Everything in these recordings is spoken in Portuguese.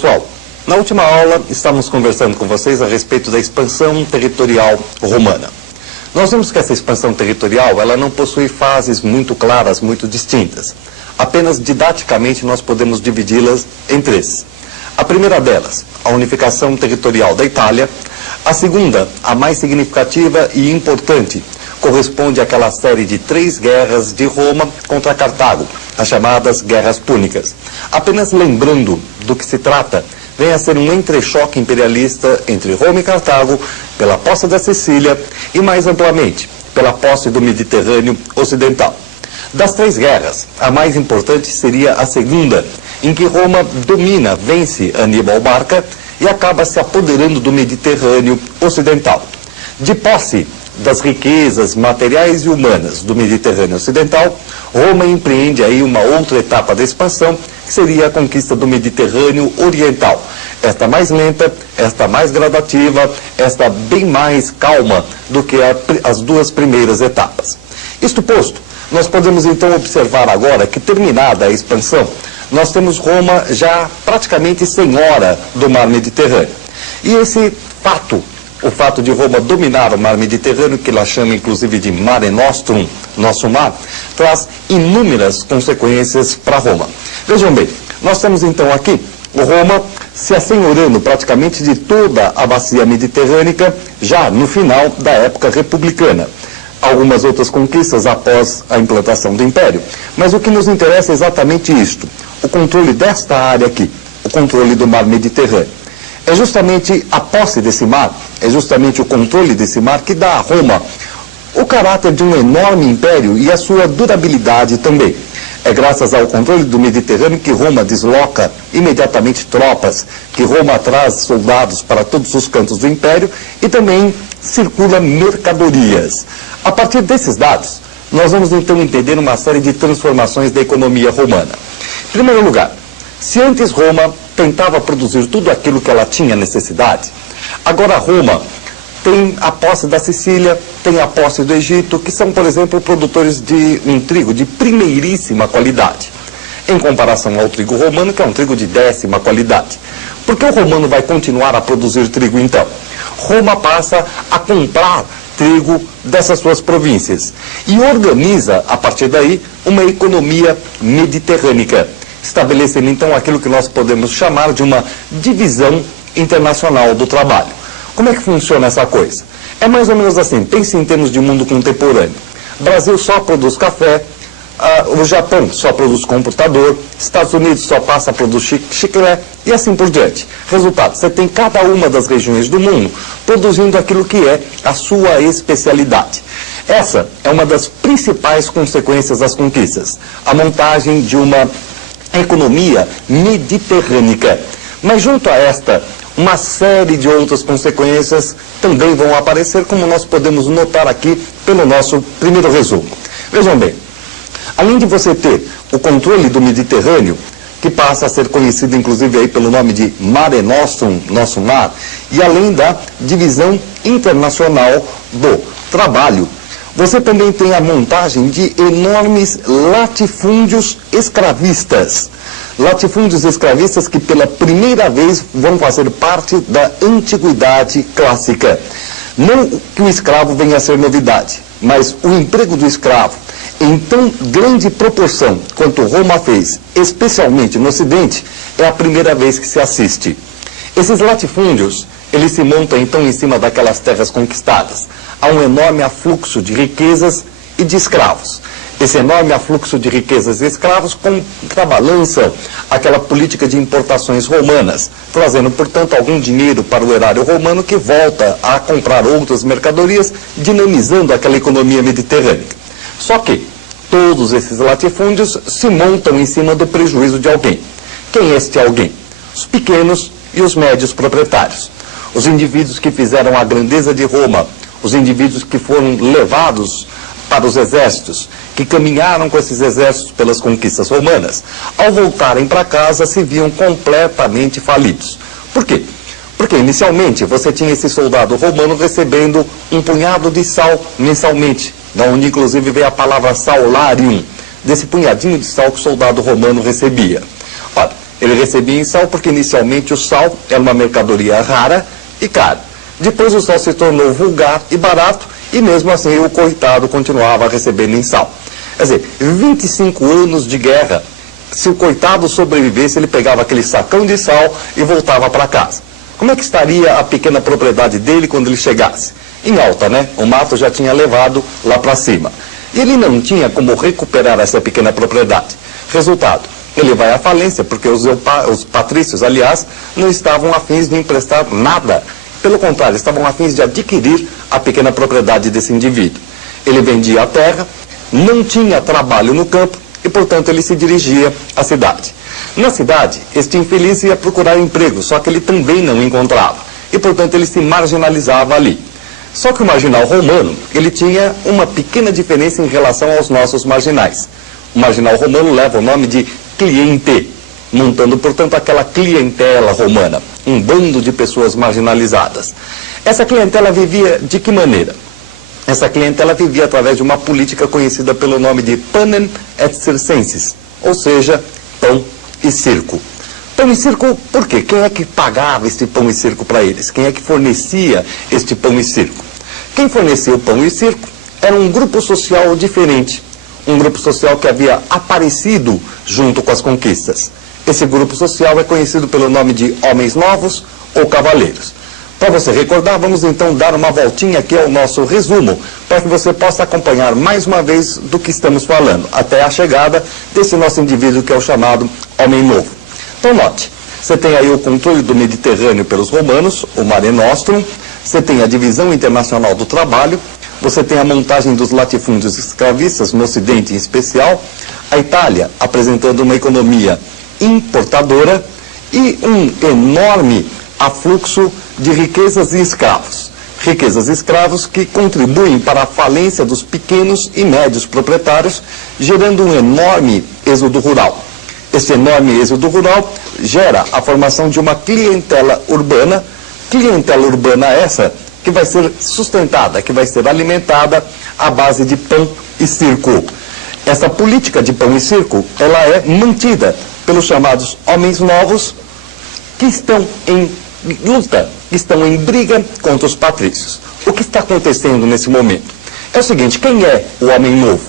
Pessoal, na última aula estávamos conversando com vocês a respeito da expansão territorial romana. Nós vimos que essa expansão territorial ela não possui fases muito claras, muito distintas. Apenas didaticamente nós podemos dividi-las em três. A primeira delas, a unificação territorial da Itália. A segunda, a mais significativa e importante, corresponde àquela série de 3 guerras de Roma contra Cartago, as chamadas Guerras Púnicas. Apenas lembrando do que se trata, vem a ser um entrechoque imperialista entre Roma e Cartago pela posse da Sicília e, mais amplamente, pela posse do Mediterrâneo Ocidental. Das 3 guerras, a mais importante seria a segunda, em que Roma domina, vence Aníbal Barca e acaba se apoderando do Mediterrâneo Ocidental. De posse das riquezas materiais e humanas do Mediterrâneo Ocidental, Roma empreende aí uma outra etapa da expansão, que seria a conquista do Mediterrâneo Oriental. Esta mais lenta, esta mais gradativa, esta bem mais calma do que as 2 primeiras etapas. Isto posto, nós podemos então observar agora que, terminada a expansão, nós temos Roma já praticamente senhora do mar Mediterrâneo. E esse fato, o fato de Roma dominar o mar Mediterrâneo, que ela chama inclusive de Mare Nostrum, nosso mar, traz inúmeras consequências para Roma. Vejam bem, nós temos então aqui Roma se assenhorando praticamente de toda a bacia mediterrânica, já no final da época republicana. Algumas outras conquistas após a implantação do Império. Mas o que nos interessa é exatamente isto, o controle desta área aqui, o controle do mar Mediterrâneo. É justamente a posse desse mar, é justamente o controle desse mar que dá a Roma o caráter de um enorme império e a sua durabilidade também. É graças ao controle do Mediterrâneo que Roma desloca imediatamente tropas, que Roma traz soldados para todos os cantos do império e também circula mercadorias. A partir desses dados, nós vamos então entender uma série de transformações da economia romana. Em primeiro lugar, se antes Roma tentava produzir tudo aquilo que ela tinha necessidade, agora Roma tem a posse da Sicília, tem a posse do Egito, que são, por exemplo, produtores de um trigo de primeiríssima qualidade, em comparação ao trigo romano, que é um trigo de 10ª qualidade. Por que o romano vai continuar a produzir trigo, então? Roma passa a comprar trigo dessas suas províncias e organiza, a partir daí, uma economia mediterrânica, estabelecendo então aquilo que nós podemos chamar de uma divisão internacional do trabalho. Como é que funciona essa coisa? É mais ou menos assim, pense em termos de mundo contemporâneo. O Brasil só produz café, o Japão só produz computador, Estados Unidos só passa a produzir chiclete e assim por diante. Resultado, você tem cada uma das regiões do mundo produzindo aquilo que é a sua especialidade. Essa é uma das principais consequências das conquistas, a montagem de uma economia mediterrânea. Mas junto a esta, uma série de outras consequências também vão aparecer, como nós podemos notar aqui pelo nosso primeiro resumo. Vejam bem, além de você ter o controle do Mediterrâneo, que passa a ser conhecido inclusive aí pelo nome de Mare Nostrum, nosso mar, e além da divisão internacional do trabalho, você também tem a montagem de enormes latifúndios escravistas. Latifúndios escravistas que pela primeira vez vão fazer parte da antiguidade clássica. Não que o escravo venha a ser novidade, mas o emprego do escravo em tão grande proporção quanto Roma fez, especialmente no Ocidente, é a primeira vez que se assiste. Esses latifúndios, eles se montam então em cima daquelas terras conquistadas. Há um enorme afluxo de riquezas e de escravos. Esse enorme afluxo de riquezas e escravos contrabalança aquela política de importações romanas, trazendo, portanto, algum dinheiro para o erário romano que volta a comprar outras mercadorias, dinamizando aquela economia mediterrânea. Só que todos esses latifúndios se montam em cima do prejuízo de alguém. Quem é este alguém? Os pequenos e os médios proprietários. Os indivíduos que fizeram a grandeza de Roma, os indivíduos que foram levados para os exércitos, que caminharam com esses exércitos pelas conquistas romanas, ao voltarem para casa se viam completamente falidos. Por quê? Porque inicialmente você tinha esse soldado romano recebendo um punhado de sal mensalmente, da onde inclusive veio a palavra salarium, desse punhadinho de sal que o soldado romano recebia. Ora, Ele recebia em sal porque inicialmente o sal era uma mercadoria rara e cara. Depois o sal se tornou vulgar e barato e mesmo assim o coitado continuava recebendo em sal. Quer dizer, 25 anos de guerra. Se o coitado sobrevivesse, ele pegava aquele sacão de sal e voltava para casa. Como é que estaria a pequena propriedade dele quando ele chegasse? Em alta, né? O mato já tinha levado lá para cima. E ele não tinha como recuperar essa pequena propriedade. Resultado, ele vai à falência, porque os patrícios, aliás, não estavam afins de emprestar nada. Pelo contrário, estavam afins de adquirir a pequena propriedade desse indivíduo. Ele vendia a terra, não tinha trabalho no campo e, portanto, ele se dirigia à cidade. Na cidade, este infeliz ia procurar emprego, só que ele também não encontrava. E, portanto, ele se marginalizava ali. Só que o marginal romano, ele tinha uma pequena diferença em relação aos nossos marginais. O marginal romano leva o nome de cliente, montando, portanto, aquela clientela romana, um bando de pessoas marginalizadas. Essa clientela vivia de que maneira? Essa clientela vivia através de uma política conhecida pelo nome de panem et circenses, ou seja, pão e circo. Pão e circo, por quê? Quem é que pagava este pão e circo para eles? Quem é que fornecia este pão e circo? Quem fornecia o pão e circo era um grupo social diferente, um grupo social que havia aparecido junto com as conquistas. Esse grupo social é conhecido pelo nome de homens novos ou cavaleiros. Para você recordar, vamos então dar uma voltinha aqui ao nosso resumo, para que você possa acompanhar mais uma vez do que estamos falando, até a chegada desse nosso indivíduo que é o chamado homem novo. Então note, você tem aí o controle do Mediterrâneo pelos romanos, o Mare Nostrum, você tem a divisão internacional do trabalho, você tem a montagem dos latifúndios escravistas, no Ocidente em especial, a Itália apresentando uma economia importadora e um enorme afluxo de riquezas e escravos. Riquezas e escravos que contribuem para a falência dos pequenos e médios proprietários, gerando um enorme êxodo rural. Esse enorme êxodo rural gera a formação de uma clientela urbana essa que vai ser sustentada, que vai ser alimentada à base de pão e circo. Essa política de pão e circo, ela é mantida pelos chamados homens novos que estão em luta, que estão em briga contra os patrícios. O que está acontecendo nesse momento? É o seguinte, quem é o homem novo?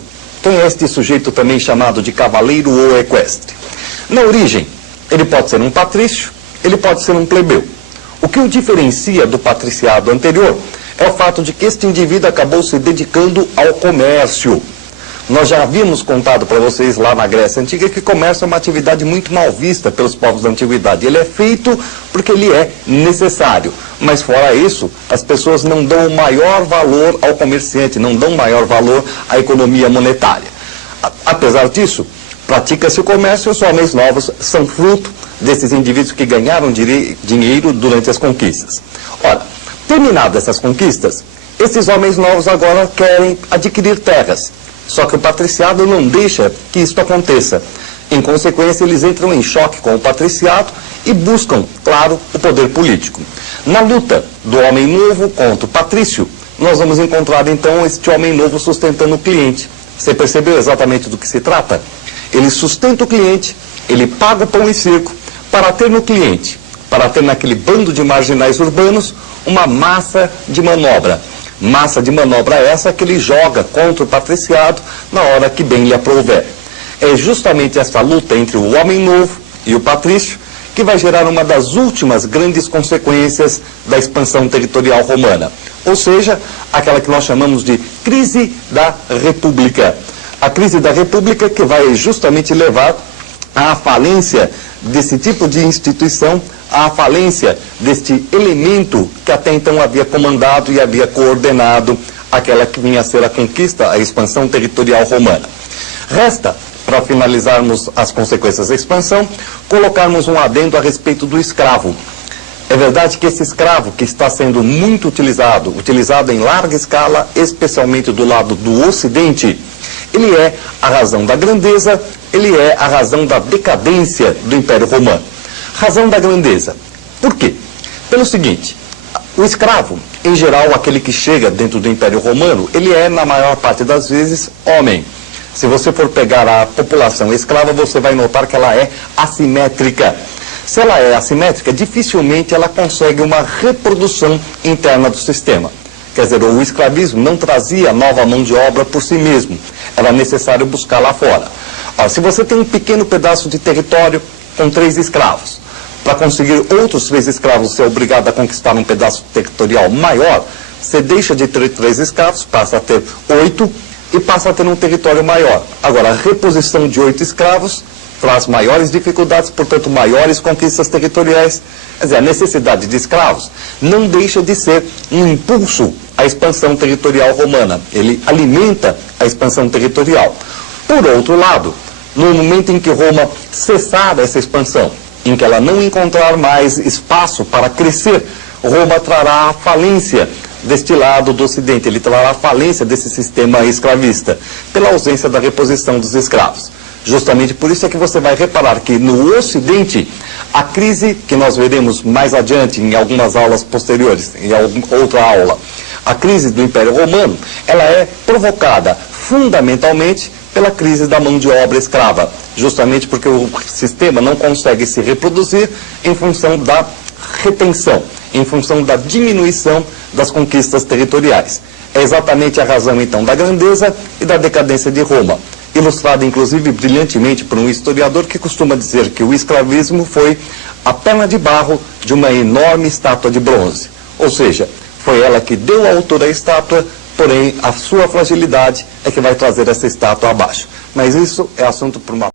Quem é este sujeito também chamado de cavaleiro ou equestre? Na origem, ele pode ser um patrício, ele pode ser um plebeu. O que o diferencia do patriciado anterior é o fato de que este indivíduo acabou se dedicando ao comércio. Nós já havíamos contado para vocês lá na Grécia Antiga que comércio é uma atividade muito mal vista pelos povos da Antiguidade. Ele é feito porque ele é necessário. Mas fora isso, as pessoas não dão maior valor ao comerciante, não dão maior valor à economia monetária. Apesar disso, pratica-se o comércio e os homens novos são fruto desses indivíduos que ganharam dinheiro durante as conquistas. Ora, terminadas essas conquistas, esses homens novos agora querem adquirir terras. Só que o patriciado não deixa que isso aconteça. Em consequência, eles entram em choque com o patriciado e buscam, claro, o poder político. Na luta do homem novo contra o patrício, nós vamos encontrar então este homem novo sustentando o cliente. Você percebeu exatamente do que se trata? Ele sustenta o cliente, ele paga o pão e circo para ter no cliente, para ter naquele bando de marginais urbanos, uma massa de manobra. Massa de manobra essa que ele joga contra o patriciado na hora que bem lhe aprouver. É justamente essa luta entre o homem novo e o patrício que vai gerar uma das últimas grandes consequências da expansão territorial romana. Ou seja, aquela que nós chamamos de crise da República. A crise da República que vai justamente levar à falência desse tipo de instituição, à falência deste elemento que até então havia comandado e havia coordenado aquela que vinha a ser a conquista, a expansão territorial romana. Resta, para finalizarmos as consequências da expansão, colocarmos um adendo a respeito do escravo. É verdade que esse escravo que está sendo muito utilizado em larga escala, especialmente do lado do Ocidente, ele é a razão da grandeza, ele é a razão da decadência do Império Romano. Razão da grandeza. Por quê? Pelo seguinte, o escravo, em geral, aquele que chega dentro do Império Romano, ele é, na maior parte das vezes, homem. Se você for pegar a população escrava, você vai notar que ela é assimétrica. Se ela é assimétrica, dificilmente ela consegue uma reprodução interna do sistema. Quer dizer, o escravismo não trazia nova mão de obra por si mesmo. Era necessário buscar lá fora. Ora, se você tem um pequeno pedaço de território com 3 escravos, para conseguir outros 3 escravos, você é obrigado a conquistar um pedaço territorial maior, você deixa de ter 3 escravos, passa a ter 8 e passa a ter um território maior. Agora, a reposição de 8 escravos traz maiores dificuldades, portanto, maiores conquistas territoriais. Quer dizer, a necessidade de escravos não deixa de ser um impulso à expansão territorial romana. Ele alimenta a expansão territorial. Por outro lado, no momento em que Roma cessar essa expansão, em que ela não encontrar mais espaço para crescer, Roma trará a falência deste lado do Ocidente, ele trará a falência desse sistema escravista, pela ausência da reposição dos escravos. Justamente por isso é que você vai reparar que no Ocidente, a crise que nós veremos mais adiante em algumas aulas posteriores, em outra aula, a crise do Império Romano, ela é provocada fundamentalmente pela crise da mão de obra escrava, justamente porque o sistema não consegue se reproduzir em função da retenção, em função da diminuição das conquistas territoriais. É exatamente a razão, então, da grandeza e da decadência de Roma, ilustrada, inclusive, brilhantemente por um historiador que costuma dizer que o escravismo foi a perna de barro de uma enorme estátua de bronze. Ou seja, foi ela que deu a altura à estátua, porém, a sua fragilidade é que vai trazer essa estátua abaixo. Mas isso é assunto para uma